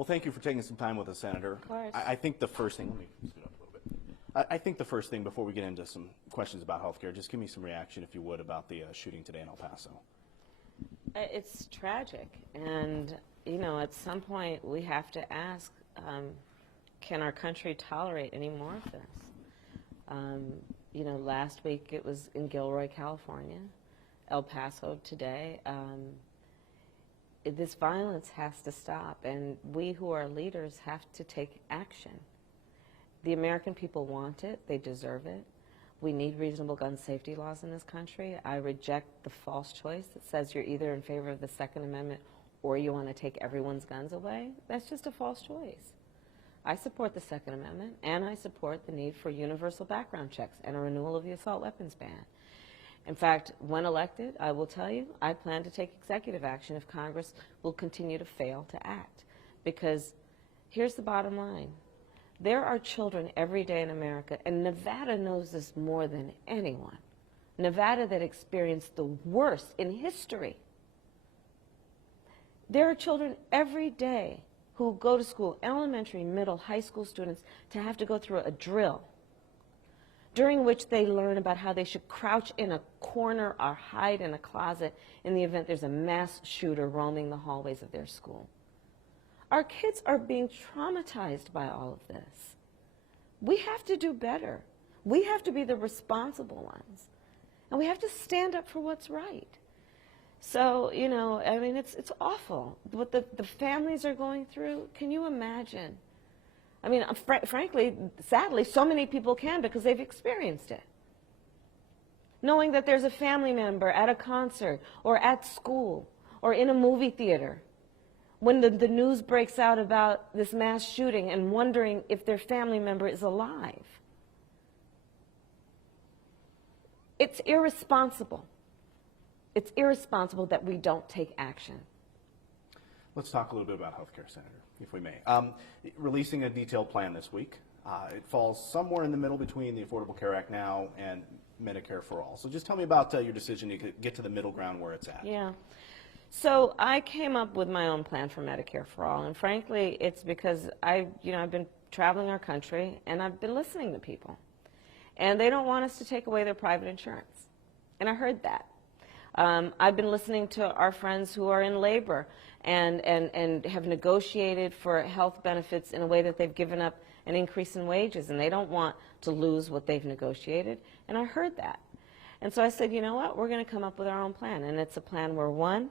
Well, thank you for taking some time with us, Senator. Of course. I think the first thing, let me scoot up a little bit. I think the first thing, before we get into some questions about healthcare, just give me some reaction, if you would, about the shooting today in El Paso. It's tragic, and you know, at some point we have to ask, can our country tolerate any more of this? You know, last week it was in Gilroy, California, El Paso today. This violence has to stop, and we who are leaders have to take action. The American people want it. They deserve it. We need reasonable gun safety laws in this country. I reject the false choice that says you're either in favor of the Second Amendment or you want to take everyone's guns away. That's just a false choice. I support the Second Amendment, and I support the need for universal background checks and a renewal of the assault weapons ban. In fact, when elected, I will tell you, I plan to take executive action if Congress will continue to fail to act. Because here's the bottom line. There are children every day in America, and Nevada knows this more than anyone. Nevada that experienced the worst in history. There are children every day who go to school, elementary, middle, high school students, to have to go through a drill during which they learn about how they should crouch in a corner or hide in a closet in the event there's a mass shooter roaming the hallways of their school. Our kids are being traumatized by all of this. We have to do better. We have to be the responsible ones. And we have to stand up for what's right. So, you know, I mean, it's awful. What the families are going through, can you imagine? I mean, frankly, sadly, so many people can because they've experienced it. Knowing that there's a family member at a concert or at school or in a movie theater when the news breaks out about this mass shooting and wondering if their family member is alive. It's irresponsible. It's irresponsible that we don't take action. Let's talk a little bit about healthcare, Senator, if we may. Releasing a detailed plan this week. It falls somewhere in the middle between the Affordable Care Act now and Medicare for All. So just tell me about your decision to get to the middle ground where it's at. Yeah. So I came up with my own plan for Medicare for All, and frankly, it's because I've been traveling our country and I've been listening to people, and they don't want us to take away their private insurance, and I heard that. I've been listening to our friends who are in labor and have negotiated for health benefits in a way that they've given up an increase in wages, and they don't want to lose what they've negotiated, and I heard that. And so I said, you know what, we're going to come up with our own plan, and it's a plan where, one,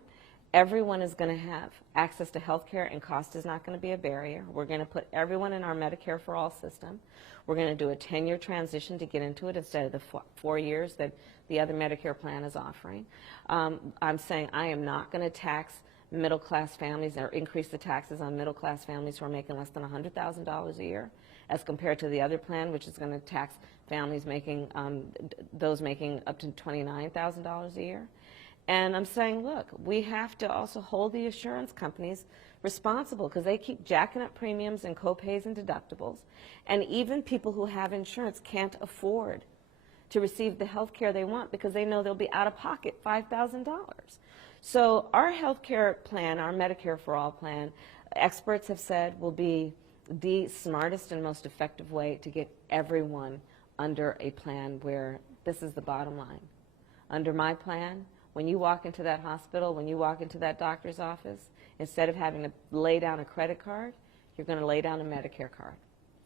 everyone is going to have access to health care, and cost is not going to be a barrier. We're going to put everyone in our Medicare for All system. We're going to do a 10-year transition to get into it instead of the 4 years that the other Medicare plan is offering. I'm saying I am not going to tax middle-class families or increase the taxes on middle-class families who are making less than $100,000 a year as compared to the other plan, which is going to tax families making, those making up to $29,000 a year. And I'm saying, look, we have to also hold the insurance companies responsible because they keep jacking up premiums and copays and deductibles. And even people who have insurance can't afford to receive the health care they want because they know they'll be out of pocket $5,000. So our health care plan, our Medicare for All plan, experts have said will be the smartest and most effective way to get everyone under a plan where this is the bottom line. Under my plan, when you walk into that hospital, when you walk into that doctor's office, instead of having to lay down a credit card, you're going to lay down a Medicare card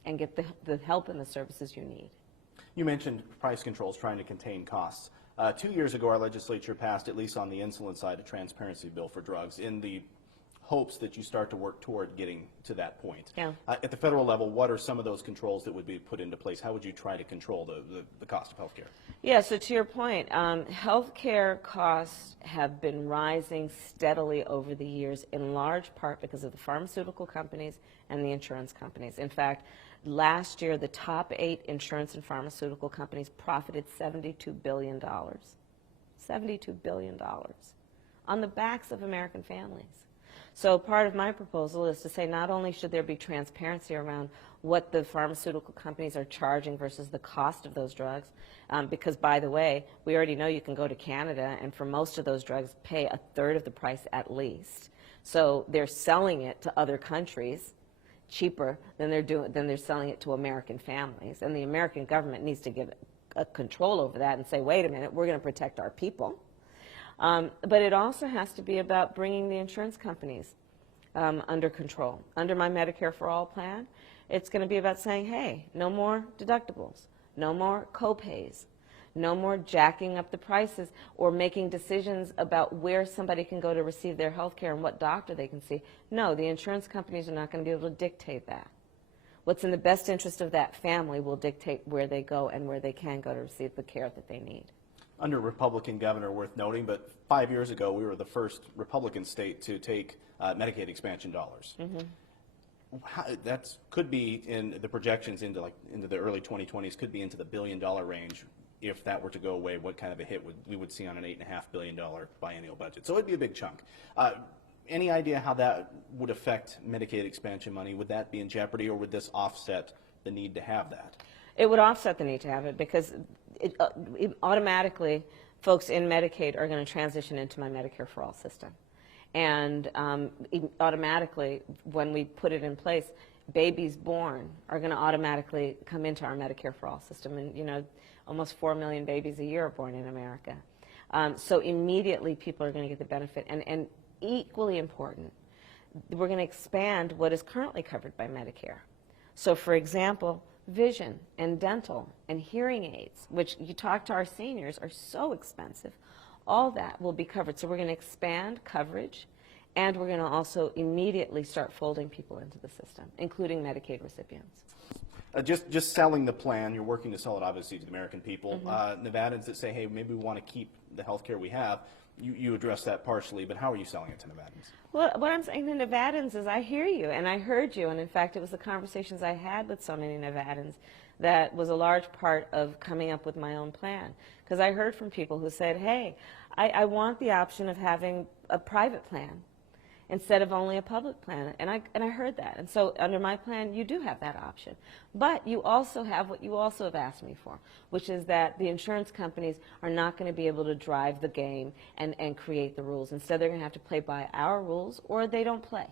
and get the help and the services you need. You mentioned price controls trying to contain costs. 2 years ago, our legislature passed, at least on the insulin side, a transparency bill for drugs in the hopes that you start to work toward getting to that point. Yeah. At the federal level, what are some of those controls that would be put into place? How would you try to control the cost of health care? Yeah, so to your point, health care costs have been rising steadily over the years, in large part because of the pharmaceutical companies and the insurance companies. In fact, last year, the top 8 insurance and pharmaceutical companies profited $72 billion. $72 billion on the backs of American families. So part of my proposal is to say not only should there be transparency around what the pharmaceutical companies are charging versus the cost of those drugs, because, by the way, we already know you can go to Canada and for most of those drugs pay a third of the price at least. So they're selling it to other countries cheaper than they're selling it to American families. And the American government needs to get a control over that and say, wait a minute, we're going to protect our people. But it also has to be about bringing the insurance companies under control. Under my Medicare for All plan, it's going to be about saying, hey, no more deductibles, no more co-pays, no more jacking up the prices or making decisions about where somebody can go to receive their health care and what doctor they can see. No, the insurance companies are not going to be able to dictate that. What's in the best interest of that family will dictate where they go and where they can go to receive the care that they need. Under Republican governor, worth noting, but 5 years ago we were the first Republican state to take Medicaid expansion dollars. That could be in the projections into the early 2020s, could be into the $1 billion range. If that were to go away, what kind of a hit we would see on an $8.5 billion biennial budget? So it'd be a big chunk. Any idea how that would affect Medicaid expansion money? Would that be in jeopardy, or would this offset the need to have that? It would offset the need to have it, because it automatically folks in Medicaid are going to transition into my Medicare for All system. And automatically, when we put it in place, babies born are going to automatically come into our Medicare for All system. And, you know, almost 4 million babies a year are born in America. So immediately people are going to get the benefit. And equally important, we're going to expand what is currently covered by Medicare. So, for example, vision and dental and hearing aids, which you talk to our seniors are so expensive, all that will be covered. So we're going to expand coverage, and we're going to also immediately start folding people into the system, including Medicaid recipients. Just selling the plan, you're working to sell it obviously to the American people. Nevadans that say, hey, maybe we want to keep the health care we have, you address that partially, but how are you selling it to Nevadans? Well, what I'm saying to Nevadans is I hear you, and I heard you, and in fact it was the conversations I had with so many Nevadans that was a large part of coming up with my own plan. Because I heard from people who said, hey, I want the option of having a private plan instead of only a public plan, and I heard that. And so under my plan, you do have that option. But you also have what you also have asked me for, which is that the insurance companies are not going to be able to drive the game and create the rules. Instead, they're going to have to play by our rules, or they don't play.